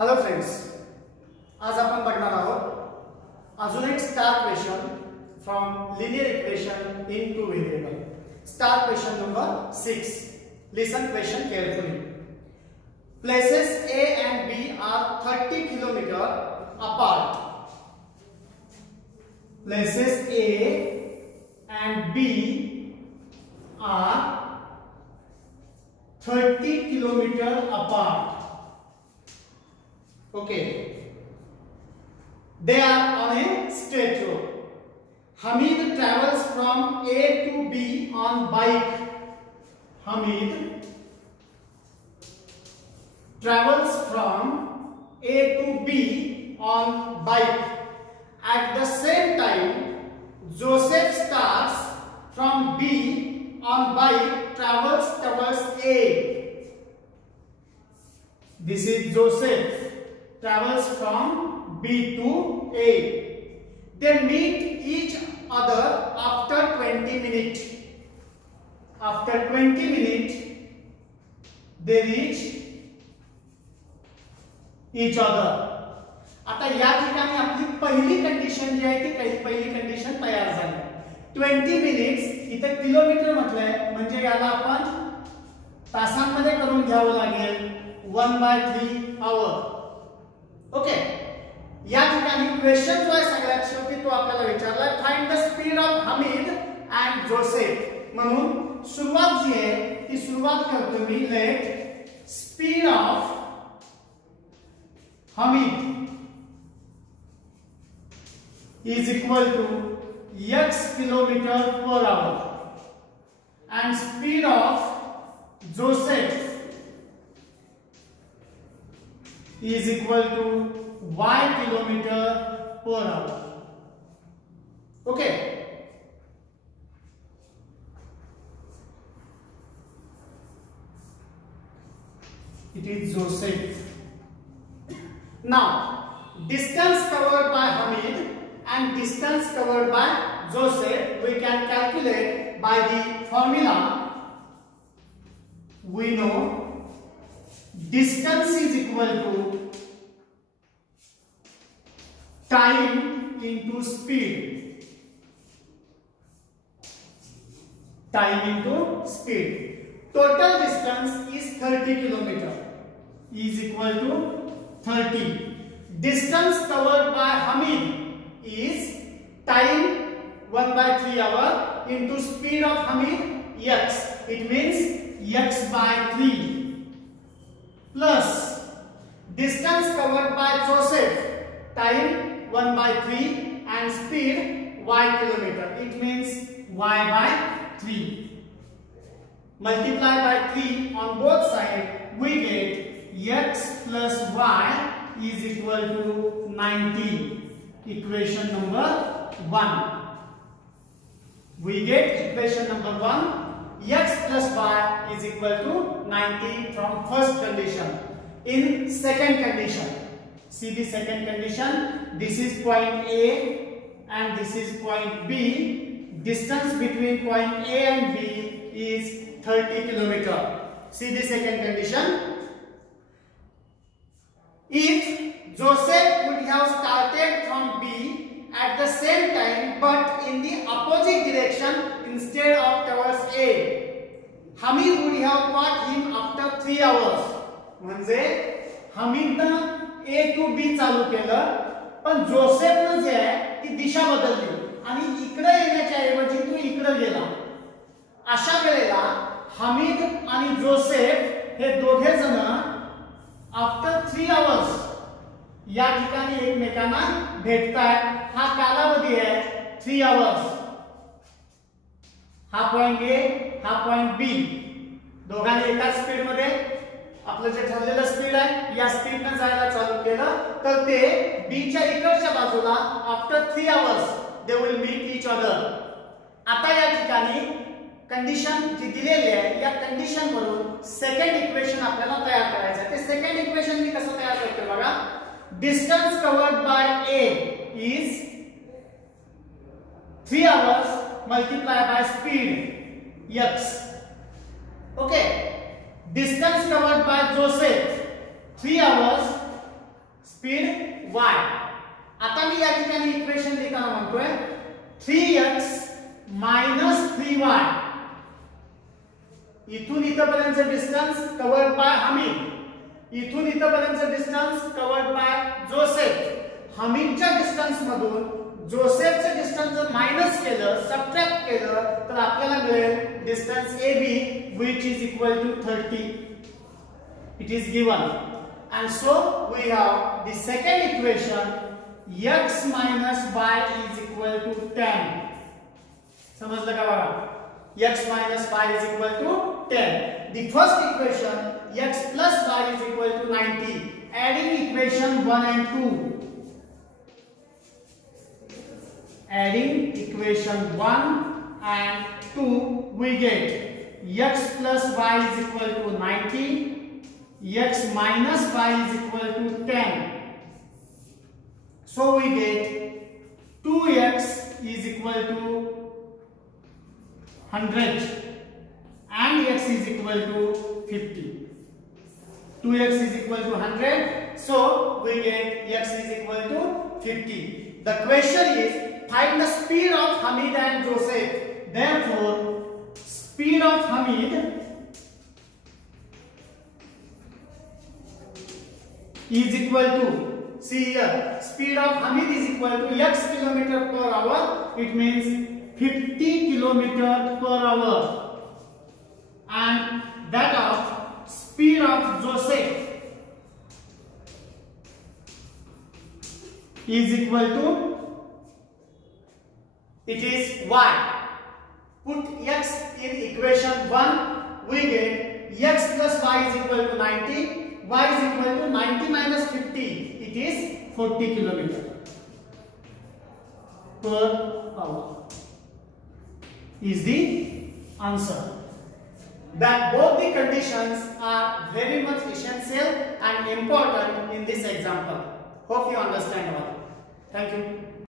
Hello friends, आज आपण बघणार आहोत अजून एक star question from linear equation in two variable. Star question number 6. Listen question carefully. Places A and B are 30 km apart. Places A and B are 30 km apart. Okay. They are on a straight road. Hamid travels from A to B on bike. Hamid travels from A to B on bike. At the same time, Joseph starts from B on bike, travels towards A. This is Joseph. Travels from B to A. They meet each other after 20 minutes. After 20 minutes, they reach each other. आता या ठिकाणी आपली पहिली condition जी आहे ती पहिली condition तयार झाली. 20 मिनिट्स इथे किलोमीटर म्हटलंय म्हणजे याला आपण तासांमध्ये करून घ्यावं लागेल. 1/3 आवर. ओके. या ठिकाणी क्वेश्चन जो आहे सगळ्यात शेवटी तो आपल्याला विचारलाय, find the speed of Hamid and Joseph. म्हणून सुरुवात जी आहे ती सुरुवात करतो मी. Let speed of Hamid is equal to x kilometer per hour and speed of Joseph is equal to y kilometer per hour. Okay. It is Joseph. Now, distance covered by Hamid and distance covered by Joseph we can calculate by the formula. We know distance is equal to time into speed. Time into speed. Total distance is 30 km is equal to 30. Distance covered by Hamid is time 1/3 hour into speed of Hamid x. It means x by 3 plus distance covered by Joseph, time 1/3 and speed y kilometer. It means y by 3. Multiply by 3 on both sides, we get x plus y is equal to 90. Equation number 1. We get equation number 1. X plus y is equal to 90 from first condition. In second condition, see the second condition. This is point A and this is point B. Distance between point A and B is 30 km. See the second condition. If Joseph would have started from B at the same time but in the opposite direction instead of towards A, Hamid would have caught him after 3 hours. म्हणजे हमीदनं A to B चालू केलं पण जोसेफनं जे आहे ती दिशा बदलली आणि इकडे येण्याच्या ऐवजी तो इकडे गेला. अशा वेळेला हमीद आणि जोसेफ हे दोघे जण आफ्टर 3 hours या ठिकाणी एकमेकांना भेटतात. हा कालावधी आहे 3 hours. हा पॉइंट ए, हा पॉइंट बी. दोघांनी एकाच स्पीड मध्ये आपलं जे ठरलेलं स्पीड आहे या स्पीडने जायला चालू केलं तर ते बी च्या इकडच्या बाजूला after 3 hours they will meet each other. आता या ठिकाणी कंडिशन जी दिलेली आहे या कंडिशन वरून सेकंड इक्वेशन आपल्याला तयार करायचं आहे. ते सेकंड इक्वेशन मी कसं तयार करतो बघा. Distance covered by A is 3 hours multiplied by speed x. Okay. Distance covered by Joseph 3 hours speed y. आता मी या ठिकाणी इक्वेशन लिहिताना म्हणतोय 3x मायनस 3y. इथून इथपर्यंतचे डिस्टन्स कव्हर्ड बाय हमीद, इथून इथपर्यंतचे डिस्टन्स कव्हर्ड बाय जोसेफ. हमीदच्या डिस्टन्स मधून जोसेफचे डिस्टन्स जर मायनस केलं, सबट्रॅक्ट केलं, तर आपल्याला मिळेल distance AB which is equal to 30. It is given, and so we have the second equation, x minus y is equal to 10. समजलं का बघा? x minus y is equal to 10. The first equation, x plus y is equal to 90. Adding equation 1 and 2. Adding equation 1 and 2, we get x plus y is equal to 90, x minus y is equal to 10. So we get 2x is equal to 100 and x is equal to 50. 2x is equal to 100, so we get x is equal to 50. The question is, find the speed of Hamid and Joseph. Therefore, speed of Hamid is equal to, see here, speed of Hamid is equal to x kilometer per hour. It means 50 kilometer per hour, and that of speed of Joseph is equal to, it is y. Put x in equation 1, we get x plus y is equal to 90, y is equal to 90 minus 50, it is 40 kilometer per hour is the answer. That both the conditions are very much essential and important in this example. Hope you understand all. Thank you.